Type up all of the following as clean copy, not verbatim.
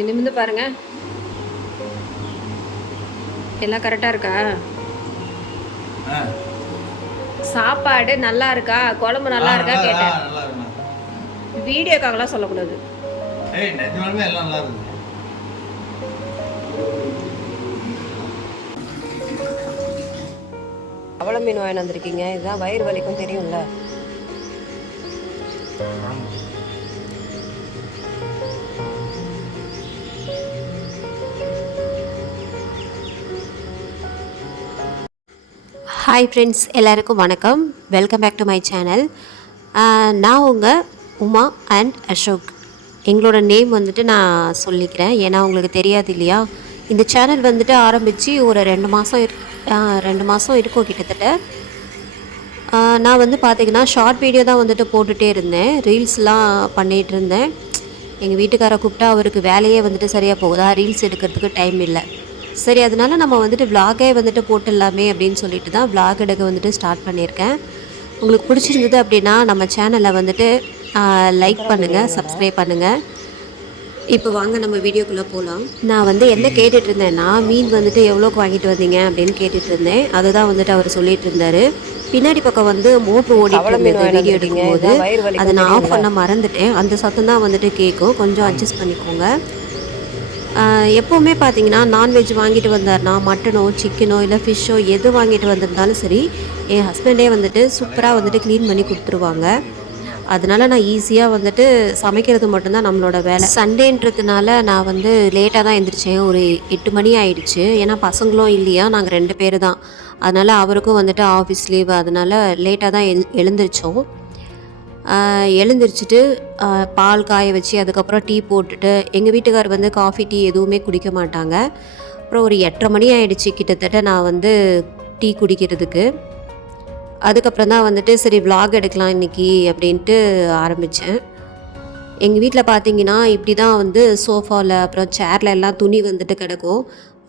இப்படி நிமிந்து பாருங்க. எல்லாம் கரெக்டாக இருக்கா? சாப்பாடு நல்லா இருக்கா? குழம்பு நல்லா இருக்கா கேட்டேன். வீடியோக்காகலாம் சொல்லக்கூடாது. அவ்வளோ மீன் வாங்கி வந்திருக்கீங்க. இதுதான் வயிறு வலிக்கும் தெரியும்ல. ஹாய் ஃப்ரெண்ட்ஸ், எல்லாருக்கும் வணக்கம். Welcome back to my channel. நான் உங்கள் உமா அண்ட் அசோக். எங்களோட நேம் வந்துட்டு நான் சொல்லிக்கிறேன், ஏன்னா உங்களுக்கு தெரியாது இல்லையா. இந்த சேனல் வந்துட்டு ஆரம்பித்து ஒரு 2 மாதம் இருக்கும் கிட்டத்தட்ட. நான் வந்து பார்த்திங்கன்னா ஷார்ட் வீடியோ தான் வந்துட்டு போட்டுகிட்டே இருந்தேன், ரீல்ஸ்லாம் பண்ணிகிட்டு இருந்தேன். எங்கள் வீட்டுக்காரை கூப்பிட்டா அவருக்கு வேலையே வந்துட்டு சரியாக போகுதா, ரீல்ஸ் எடுக்கிறதுக்கு டைம் இல்லை. சரி, அதனால நம்ம வந்துட்டு விலாகே வந்துட்டு போட்டுடலாமே அப்படின்னு சொல்லிட்டு தான் விலாக் எடுக்க வந்துட்டு ஸ்டார்ட் பண்ணியிருக்கேன். உங்களுக்கு பிடிச்சிருந்தது அப்படின்னா நம்ம சேனலை வந்துட்டு லைக் பண்ணுங்கள், சப்ஸ்கிரைப் பண்ணுங்கள். இப்போ வாங்க நம்ம வீடியோக்குள்ளே போகலாம். நான் வந்து என்ன கேட்டுட்டு இருந்தேன்னா, மீன் வந்துட்டு எவ்வளோக்கு வாங்கிட்டு வந்தீங்க அப்படின்னு கேட்டுட்டு இருந்தேன். அதுதான் வந்துட்டு அவர் சொல்லிட்டு இருந்தார். பின்னாடி பக்கம் வந்து மோட்ரு ஓடிட்டு இருந்தது வீடியோ எடுக்கும்போது. அதை நான் ஆஃப் பண்ண மறந்துட்டேன். அந்த சத்தம் தான் வந்துட்டு கேட்கும், கொஞ்சம் அட்ஜஸ்ட் பண்ணிக்கோங்க. எப்போவுமே பார்த்தீங்கன்னா நான்வெஜ் வாங்கிட்டு வந்தார்னா, மட்டனோ சிக்கனோ இல்லை ஃபிஷ்ஷோ எது வாங்கிட்டு வந்திருந்தாலும் சரி, என் ஹஸ்பண்டே வந்துட்டு சூப்பராக வந்துட்டு க்ளீன் பண்ணி கொடுத்துருவாங்க. அதனால் நான் ஈஸியாக வந்துட்டு சமைக்கிறது மட்டும்தான் நம்மளோட வேலை. சண்டேன்றதுனால நான் வந்து லேட்டாக தான் எழுந்திரிச்சேன். ஒரு 8 மணி ஆயிடுச்சு. ஏன்னா பசங்களும் இல்லையா, நாங்கள் 2 பேர் தான். அதனால் அவருக்கும் வந்துட்டு ஆஃபீஸ் லீவு, அதனால் லேட்டாக தான் எழுந்திரிச்சோம். எழுந்திரிச்சிட்டு பால் காய வச்சு அதுக்கப்புறம் டீ போட்டுட்டு, எங்கள் வீட்டுக்கார் வந்து காஃபி டீ எதுவுமே குடிக்க மாட்டாங்க. அப்புறம் ஒரு 8:30 மணி ஆகிடுச்சு கிட்டத்தட்ட நான் வந்து டீ குடிக்கிறதுக்கு. அதுக்கப்புறம் தான் வந்துட்டு சரி விலாக் எடுக்கலாம் இன்றைக்கி அப்படின்ட்டு ஆரம்பித்தேன். எங்கள் வீட்டில் பார்த்தீங்கன்னா இப்படி தான் வந்து சோஃபாவில் அப்புறம் சேரில் எல்லாம் துணி வந்துட்டு கிடக்கும்.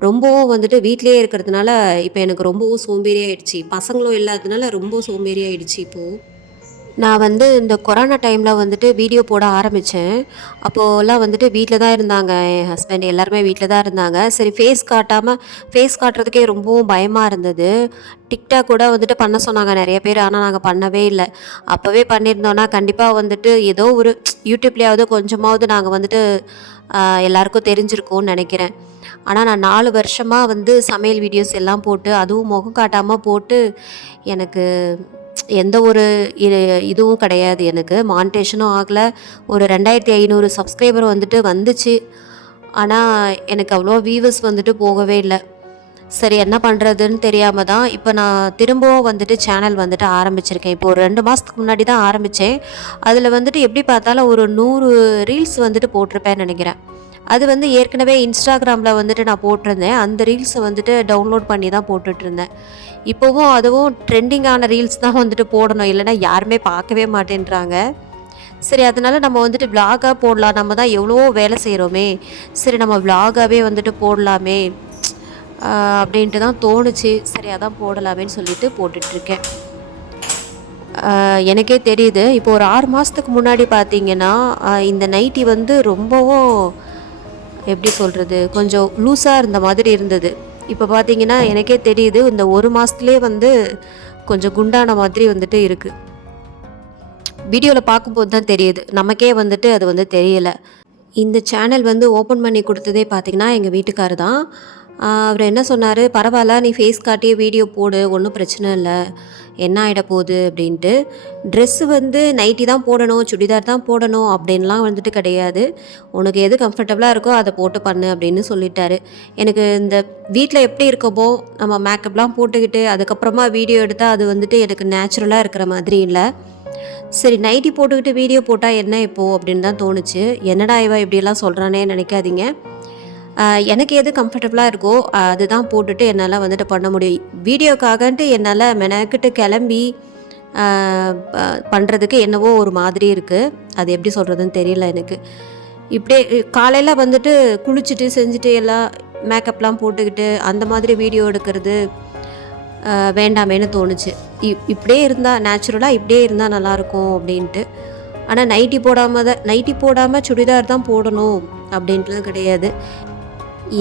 ரொம்பவும் வந்துட்டு வீட்டிலே இருக்கிறதுனால இப்போ எனக்கு ரொம்பவும் சோம்பேறி ஆகிடுச்சி. பசங்களும் இல்லாததுனால ரொம்ப சோம்பேறி ஆகிடுச்சி. இப்போது நான் வந்து இந்த கொரோனா டைமில் வந்துட்டு வீடியோ போட ஆரம்பித்தேன். அப்போலாம் வந்துட்டு வீட்டில் தான் இருந்தாங்க, என் ஹஸ்பண்ட் எல்லாருமே வீட்டில் தான் இருந்தாங்க. சரி, ஃபேஸ் காட்டுறதுக்கே ரொம்பவும் பயமாக இருந்தது. டிக்டாக் கூட வந்துட்டு பண்ண சொன்னாங்க நிறைய பேர், ஆனால் நாங்கள் பண்ணவே இல்லை. அப்போவே பண்ணியிருந்தோன்னா கண்டிப்பாக வந்துட்டு ஏதோ ஒரு யூடியூப்லேயாவது கொஞ்சமாவது நாங்கள் வந்துட்டு எல்லாருக்கும் தெரிஞ்சிருக்கோன்னு நினைக்கிறேன். ஆனால் நான் 4 வருஷமாக வந்து சமையல் வீடியோஸ் எல்லாம் போட்டு, அதுவும் முகம் காட்டாமல் போட்டு, எனக்கு எந்த ஒரு இதுவும் கிடையாது. எனக்கு மானிட்டேஷனும் ஆகலை. ஒரு 2500 சப்ஸ்கிரைபர் வந்துட்டு வந்துச்சு. ஆனால் எனக்கு அவ்வளோ வியூவர்ஸ் வந்துட்டு போகவே இல்லை. சரி, என்ன பண்ணுறதுன்னு தெரியாமல் தான் இப்போ நான் திரும்பவும் வந்துட்டு சேனல் வந்துட்டு ஆரம்பிச்சிருக்கேன். இப்போ ஒரு 2 மாதத்துக்கு முன்னாடி தான் ஆரம்பித்தேன். அதில் வந்துட்டு எப்படி பார்த்தாலும் ஒரு 100 ரீல்ஸ் வந்துட்டு போட்டிருப்பேன்னு நினைக்கிறேன். அது வந்து ஏற்கனவே இன்ஸ்டாகிராமில் வந்துட்டு நான் போட்டிருந்தேன். அந்த ரீல்ஸை வந்துட்டு டவுன்லோட் பண்ணி தான் போட்டுட்ருந்தேன். இப்போவும் அதுவும் ட்ரெண்டிங்கான ரீல்ஸ் தான் வந்துட்டு போடணும், இல்லைனா யாருமே பார்க்கவே மாட்டேன்றாங்க. சரி, அதனால் நம்ம வந்துட்டு விலாகாக போடலாம். நம்ம தான் எவ்வளவோ வேலை செய்கிறோமே, சரி நம்ம விலாகாகவே வந்துட்டு போடலாமே அப்படின்ட்டு தான் தோணுச்சு. சரி, அதான் போடலாமேன்னு சொல்லிட்டு போட்டுட்ருக்கேன். எனக்கே தெரியுது, இப்போ ஒரு 6 மாதத்துக்கு முன்னாடி பார்த்திங்கன்னா இந்த நைட்டி வந்து ரொம்பவும் எப்படி சொல்கிறது, கொஞ்சம் லூஸாக இருந்த மாதிரி இருந்தது. இப்போ பார்த்தீங்கன்னா எனக்கே தெரியுது, இந்த 1 மாதத்துலேயே வந்து கொஞ்சம் குண்டான மாதிரி வந்துட்டு இருக்குது. வீடியோவில் பார்க்கும்போது தான் தெரியுது, நமக்கே வந்துட்டு அது வந்து தெரியலை. இந்த சேனல் வந்து ஓப்பன் பண்ணி கொடுத்ததே பார்த்திங்கன்னா எங்கள் வீட்டுக்காரு தான். அவர் என்ன சொன்னார், பரவாயில்ல நீ ஃபேஸ் காட்டியே வீடியோ போடு, ஒன்றும் பிரச்சனை இல்லை, என்ன ஆகிட போகுது அப்படின்ட்டு. ட்ரெஸ்ஸு வந்து நைட்டி தான் போடணும், சுடிதார் தான் போடணும் அப்படின்லாம் வந்துட்டு கிடையாது. உனக்கு எது கம்ஃபர்டபுளாக இருக்கோ அதை போட்டு பண்ணு அப்படின்னு சொல்லிட்டாரு. எனக்கு இந்த வீட்டில் எப்படி இருக்கமோ நம்ம மேக்கப்லாம் போட்டுக்கிட்டு அதுக்கப்புறமா வீடியோ எடுத்தால் அது வந்துட்டு எனக்கு நேச்சுரலாக இருக்கிற மாதிரி இல்லை. சரி, நைட்டி போட்டுக்கிட்டு வீடியோ போட்டால் என்ன இப்போது அப்படின்னு தான் தோணுச்சு. என்னடா இவ இப்படியெல்லாம் சொல்கிறானே நினைக்காதீங்க. எனக்கு எது கம்ஃபர்டபுளாக இருக்கோ அதுதான் போட்டுட்டு என்னால் வந்துட்டு பண்ண முடியும். வீடியோக்காகன்ட்டு என்னால் மெனக்கிட்டு கிளம்பி பண்ணுறதுக்கு என்னவோ ஒரு மாதிரி இருக்குது. அது எப்படி சொல்கிறதுன்னு தெரியல எனக்கு. இப்படியே காலையில் வந்துட்டு குளிச்சுட்டு செஞ்சுட்டு எல்லாம் மேக்கப்லாம் போட்டுக்கிட்டு அந்த மாதிரி வீடியோ எடுக்கிறது வேண்டாமேன்னு தோணுச்சு. இப்படியே இருந்தால் நேச்சுரலாக இப்படியே இருந்தால் நல்லாயிருக்கும் அப்படின்ட்டு. ஆனால் நைட்டி போடாமல் சுடிதார் தான் போடணும் அப்படின்ட்டுலாம் கிடையாது.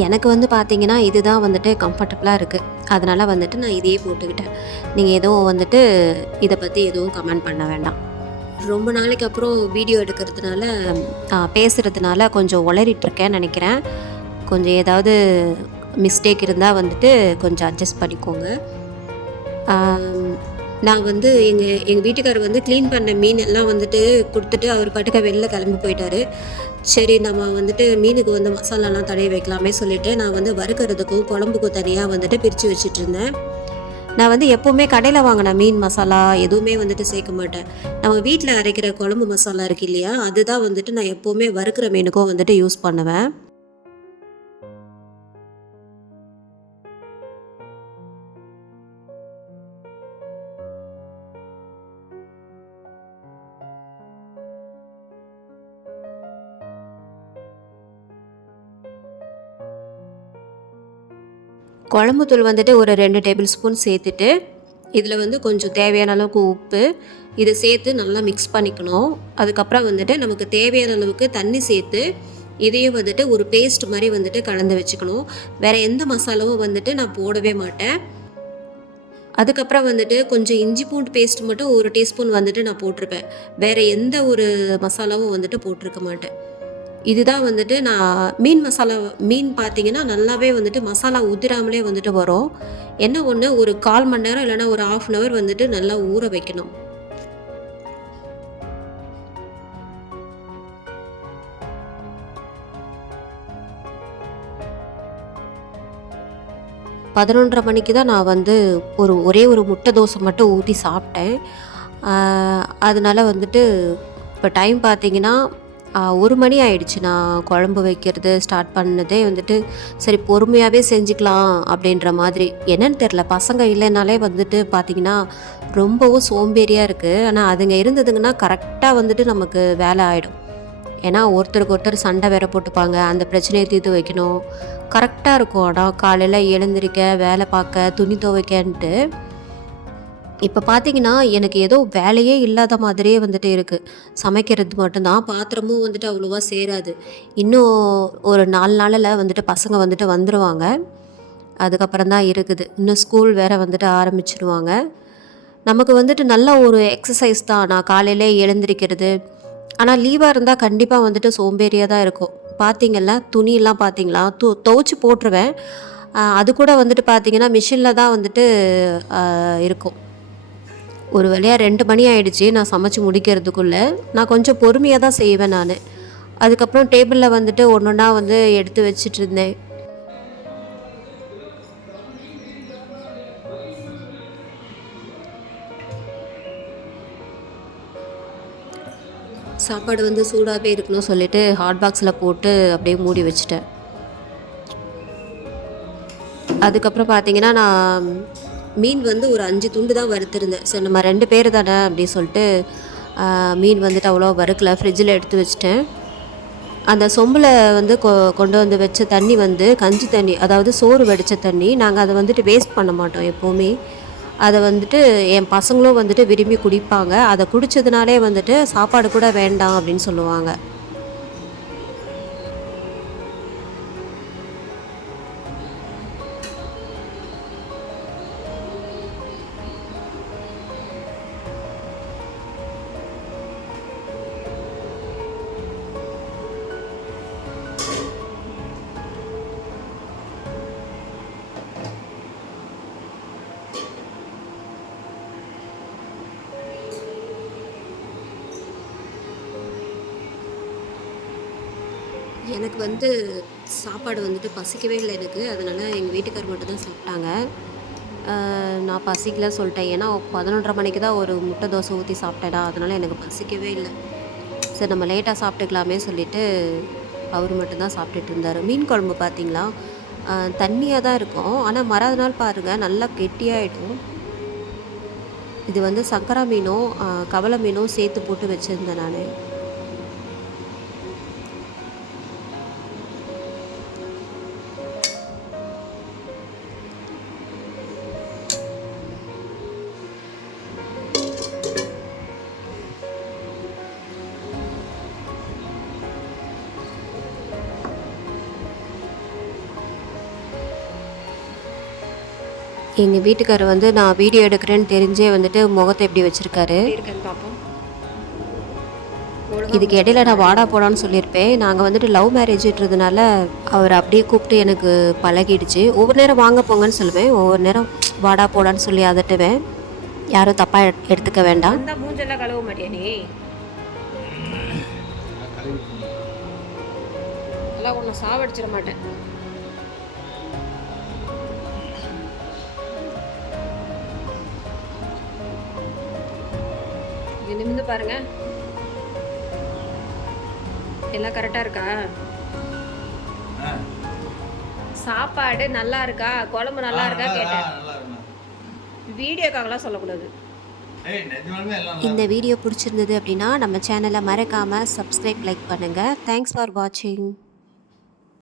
எனக்கு வந்து பார்த்தீங்கன்னா இதுதான் வந்துட்டு கம்ஃபர்டபுளாக இருக்குது. அதனால் வந்துட்டு நான் இதையே போட்டுக்கிட்டேன். நீங்கள் எதுவும் வந்துட்டு இதை பற்றி எதுவும் கமெண்ட் பண்ண வேண்டாம். ரொம்ப நாளைக்கு அப்புறம் வீடியோ எடுக்கிறதுனால பேசுகிறதுனால கொஞ்சம் உளறிட்டுருக்கேன்னு நினைக்கிறேன். கொஞ்சம் ஏதாவது மிஸ்டேக் இருந்தால் வந்துட்டு கொஞ்சம் அட்ஜஸ்ட் பண்ணிக்கோங்க. நான் வந்து எங்கள் வீட்டுக்காரர் வந்து க்ளீன் பண்ண மீன் எல்லாம் வந்துட்டு கொடுத்துட்டு அவர் பாட்டுக்கு வெளில கிளம்பி போயிட்டார். சரி நம்ம வந்துட்டு மீனுக்கு வந்து மசாலாலாம் தடவி வைக்கலாமே சொல்லிவிட்டு நான் வந்து வறுக்கிறதுக்கும் குழம்புக்கும் தனியாக வந்துட்டு பிரித்து வச்சிட்ருந்தேன். நான் வந்து எப்போவுமே கடையில் வாங்கின மீன் மசாலா எதுவுமே வந்துட்டு சேர்க்க மாட்டேன். நம்ம வீட்டில் அரைக்கிற குழம்பு மசாலா இருக்குது இல்லையா, அதுதான் வந்துட்டு நான் எப்போவுமே வறுக்கிற மீனுக்கும் வந்துட்டு யூஸ் பண்ணுவேன். குழம்புத்தூள் வந்துட்டு ஒரு 2 டேபிள் ஸ்பூன் சேர்த்துட்டு இதில் வந்து கொஞ்சம் தேவையான அளவுக்கு உப்பு இதை சேர்த்து நல்லா மிக்ஸ் பண்ணிக்கணும். அதுக்கப்புறம் வந்துட்டு நமக்கு தேவையான அளவுக்கு தண்ணி சேர்த்து இதையும் வந்துட்டு ஒரு பேஸ்ட் மாதிரி வந்துட்டு கலந்து வச்சுக்கணும். வேறு எந்த மசாலாவும் வந்துட்டு நான் போடவே மாட்டேன். அதுக்கப்புறம் வந்துட்டு கொஞ்சம் இஞ்சி பூண்டு பேஸ்ட் மட்டும் 1 டீஸ்பூன் வந்துட்டு நான் போட்டிருப்பேன். வேறு எந்த ஒரு மசாலாவும் வந்துட்டு போட்டிருக்க மாட்டேன். இதுதான் வந்துட்டு நான் மீன் பார்த்தீங்கன்னா நல்லாவே வந்துட்டு மசாலா உதிராமலே வந்துட்டு வரும். என்ன ஒன்று ஒரு 1/4 மணி நேரம் இல்லைனா ஒரு 1/2 அன் ஹவர் வந்துட்டு நல்லா ஊற வைக்கணும். பதினொன்றரை மணிக்கு தான் நான் வந்து ஒரே ஒரு முட்டை தோசை மட்டும் ஊற்றி சாப்பிட்டேன். அதனால வந்துட்டு இப்போ டைம் பார்த்தீங்கன்னா 1 மணி ஆயிடுச்சு. நான் குழம்பு வைக்கிறது ஸ்டார்ட் பண்ணதே வந்துட்டு சரி பொறுமையாகவே செஞ்சுக்கலாம் அப்படின்ற மாதிரி. என்னன்னு தெரில, பசங்க இல்லைனாலே வந்துட்டு பார்த்திங்கன்னா ரொம்பவும் சோம்பேறியாக இருக்குது. ஆனால் அதுங்க இருந்ததுங்கன்னா கரெக்டாக வந்துட்டு நமக்கு வேலை ஆகிடும். ஏன்னா ஒருத்தருக்கு ஒருத்தர் சண்டை வேற போட்டுப்பாங்க, அந்த பிரச்சனையை தீர்த்து வைக்கணும், கரெக்டாக இருக்கும். ஆனால் காலையில் எழுந்திரிக்க, வேலை பார்க்க, துணி துவைக்கன்ட்டு இப்போ பார்த்தீங்கன்னா எனக்கு ஏதோ வேலையே இல்லாத மாதிரியே வந்துட்டு இருக்குது. சமைக்கிறது மட்டும்தான், பாத்திரமும் வந்துட்டு அவ்வளோவா சேராது. இன்னும் ஒரு 4 நாளில் வந்துட்டு பசங்க வந்துட்டு வந்துடுவாங்க. அதுக்கப்புறம் தான் இருக்குது. இன்னும் ஸ்கூல் வேறு வந்துட்டு ஆரம்பிச்சிடுவாங்க. நமக்கு வந்துட்டு நல்ல ஒரு எக்ஸசைஸ் தான் நான் காலையிலே எழுந்திரிக்கிறது. ஆனால் லீவாக இருந்தால் கண்டிப்பாக வந்துட்டு சோம்பேறியாக தான் இருக்கும். பார்த்தீங்களா, துணியெல்லாம் பார்த்தீங்களா, துவைச்சி போட்டுருவேன். அது கூட வந்துட்டு பார்த்தீங்கன்னா மிஷினில் தான் வந்துட்டு இருக்கும். ஒரு வழியாக 2 மணி ஆயிடுச்சு நான் சமைச்சு முடிக்கிறதுக்குள்ளே. நான் கொஞ்சம் பொறுமையாக தான் செய்வேன் நான். அதுக்கப்புறம் டேபிளில் வந்துட்டு ஒன்றா வந்து எடுத்து வச்சிட்டு இருந்தேன். சாப்பாடு வந்து சூடாகவே இருக்கணும் சொல்லிவிட்டு ஹாட் பாக்ஸில் போட்டு அப்படியே மூடி வச்சுட்டேன். அதுக்கப்புறம் பார்த்தீங்கன்னா நான் மீன் வந்து ஒரு 5 துண்டு தான் வறுத்துருந்தேன். சரி நம்ம 2 பேர் தானே அப்படின்னு சொல்லிட்டு மீன் வந்துட்டு அவ்வளோ வறுக்கல, ஃப்ரிட்ஜில் எடுத்து வச்சிட்டேன். அந்த சொம்பில் வந்து கொண்டு வந்து வச்ச தண்ணி வந்து கஞ்சி தண்ணி, அதாவது சோறு வடித்த தண்ணி. நாங்கள் அதை வந்துட்டு வேஸ்ட் பண்ண மாட்டோம் எப்போவுமே. அதை வந்துட்டு என் பசங்களும் வந்துட்டு விரும்பி குடிப்பாங்க. அதை குடித்ததுனாலே வந்துட்டு சாப்பாடு கூட வேண்டாம் அப்படின்னு சொல்லுவாங்க. எனக்கு வந்து சாப்பாடு வந்துட்டு பசிக்கவே இல்லை எனக்கு. அதனால் எங்கள் வீட்டுக்கார் மட்டும் தான் சாப்பிட்டாங்க. நான் பசிக்கல சொல்லிட்டேன். ஏன்னா 11:30 மணிக்கு தான் ஒரு முட்டை தோசை ஊற்றி சாப்பிட்டேனா, அதனால் எனக்கு பசிக்கவே இல்லை. சரி நம்ம லேட்டாக சாப்பிட்டுக்கலாமே சொல்லிவிட்டு அவர் மட்டும்தான் சாப்பிட்டுட்டு இருந்தார். மீன் குழம்பு பார்த்திங்களா, தண்ணியாக தான் இருக்கும். ஆனால் மறாவது நாள் பாருங்கள் நல்லா கெட்டியாகிடும். இது வந்து சங்கரா மீனும் கவலை மீனும் சேர்த்து போட்டு வச்சுருந்தேன் நான். எங்கள் வீட்டுக்காரர் வந்து நான் வீடியோ எடுக்கிறேன்னு தெரிஞ்சே வந்துட்டு முகத்தை எப்படி வச்சுருக்காரு. இருக்குன்னு பார்ப்போம். இதுக்கு இடையில நான் வாடா போடான்னு சொல்லியிருப்பேன். நாங்கள் வந்துட்டு லவ் மேரேஜ்ன்றதுனால அவர் அப்படியே கூப்பிட்டு எனக்கு பழகிடுச்சு. ஒவ்வொரு நேரம் வாங்க போங்கன்னு சொல்லுவேன், ஒவ்வொரு நேரம் வாடா போடான்னு சொல்லி அதட்டுவேன். யாரும் தப்பாக எடுத்துக்க வேண்டாம். மூஞ்செல்லாம் கழுவ மாட்டியா நீ? எல்லாம் ஒன்றும் சாவடிச்சிட மாட்டேன். நிமிந்து பாருங்க, எல்லாம் கரெக்டாக இருக்கா? சாப்பாடு நல்லா இருக்கா, குழம்பு நல்லா இருக்கா கேட்டேன். வீடியோக்காகலாம் சொல்லக்கூடாது. இந்த வீடியோ பிடிச்சிருந்தது அப்படின்னா நம்ம சேனலை மறக்காமல் சப்ஸ்கிரைப், லைக் பண்ணுங்கள். தேங்க்ஸ் ஃபார் வாட்சிங்.